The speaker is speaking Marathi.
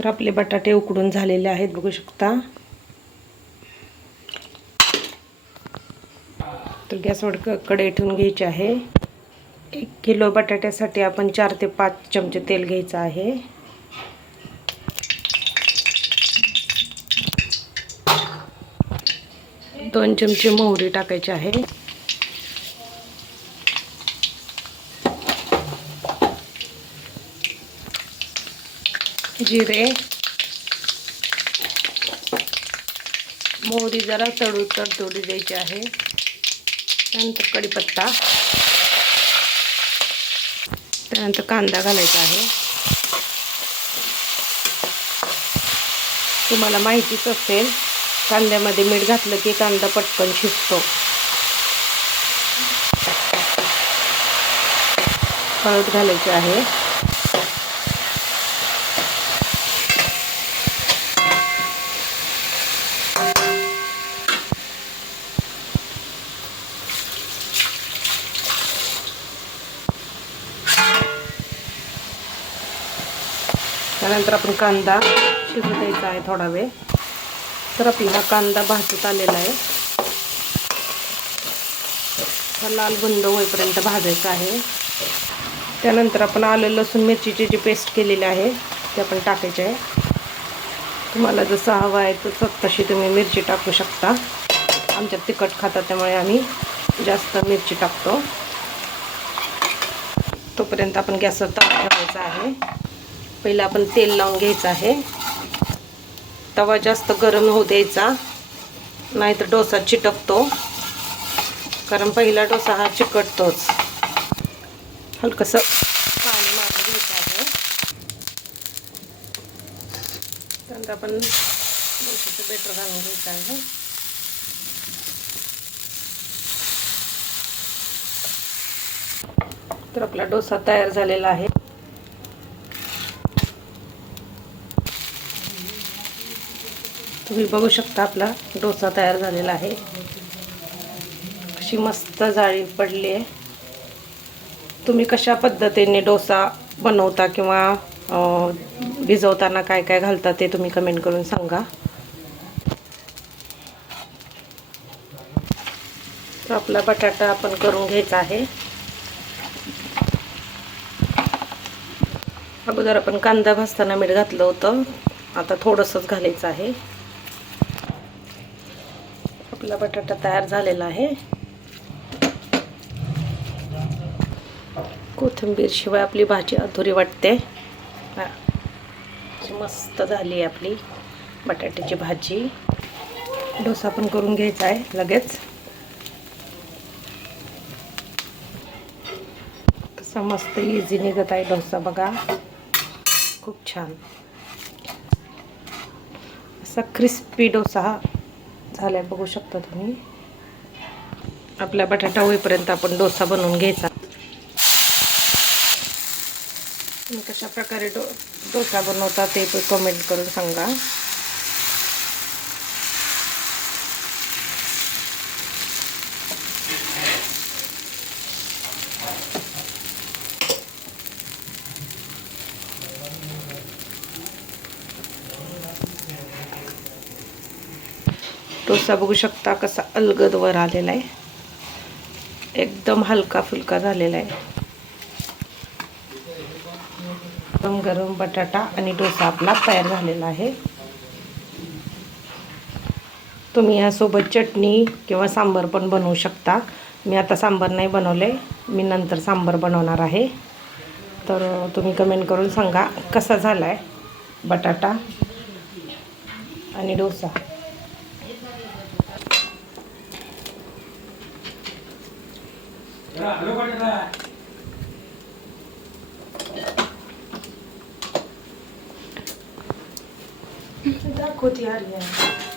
तर आपले बटाटे उकडून झालेले आहेत बघू शकता. तर गॅसवर क कढई ठेवून घ्यायची आहे. एक किलो बटाट्यासाठी आपण चार ते पाच चमचे तेल घ्यायचं आहे. दोन चमचे मोहरी टाकायची आहे. जिरे. मोहरी जरा तळू तडतोडी द्यायची आहे. त्यानंतर कढीपत्ता. त्यानंतर कांदा घालायचा आहे. तुम्हाला माहितीच असेल कांद्यामध्ये मीठ घातलं की कांदा पटकन शिजतो. हळद घालायची आहे. त्यानंतर आपण कांदा शिजू द्यायचा आहे थोडा वेळ. तर आपला कांदा भाजत आलेला आहे. हा लाल बंद होईपर्यंत भाजायचा आहे. त्यानंतर आपण आलं लसूण मिरचीची जी पेस्ट केलेली आहे ते आपण टाकायचे आहे. तुम्हाला जसं हवं आहे तसं तशी तुम्ही मिरची टाकू शकता. आमच्यात तिखट खाता त्यामुळे आम्ही जास्त मिरची टाकतो. तोपर्यंत आपण गॅसवर ताप ठेवायचा आहे. पहिलं आपण तेल लावून घ्यायचं आहे. तवा जास्त गरम होऊ द्यायचा. नाहीतर डोसा चिटकतो. कारण पहिला डोसा हा चिकटतोच. हलकंसं पाणी मारून घ्यायचं आहे. त्यानंतर आपण डोशाचं बेटर घालून घ्यायचं आहे. तर आपला डोसा तयार झालेला आहे. तुम्ही बघू शकता आपला डोसा तयार झालेला आहे. अशी मस्त जाळी पडली आहे तुम्ही कशा पद्धतीने डोसा बनवता किंवा भिजवताना काय काय घालता ते तुम्ही कमेंट करून सांगा. तर आपला बटाटा आपण करून घ्यायचा आहे. अगोदर आपण कांदा भाजताना मीठ घातलं होतं. आता थोडंसंच घालायचं आहे. आपला बटाटा तयार झालेला आहे. कोथिंबीरशिवाय आपली भाजी अधुरी वाटते. मस्त झाली आहे आपली बटाट्याची भाजी. डोसा पण करून घ्यायचा आहे लगेच. कसा मस्त इझी निघत आहे डोसा बघा. खूप छान. असा क्रिस्पी डोसा हा. झालाय बघू शकता तुम्ही. आपला बटाटा होईपर्यंत आपण डोसा बनवून घ्यायचा. तुम्ही कशा प्रकारे डो डोसा बनवता ते कमेंट करून सांगा. डोसा बघू शकता कसा अलगद वर आलेला आहे. एकदम हलका फुलका झालेला आहे. गरम गरम बटाटा आणि डोसा आपला तयार झालेला आहे. तुम्ही यासोबत चटणी किंवा सांबार पण बनवू शकता. मी आता सांबर नाही बनवले मी नंतर सांबर बनवणार आहे. तर तुम्ही कमेंट करून सांगा कसा झाला आहे बटाटा आणि डोसा. दाखवती आली आहे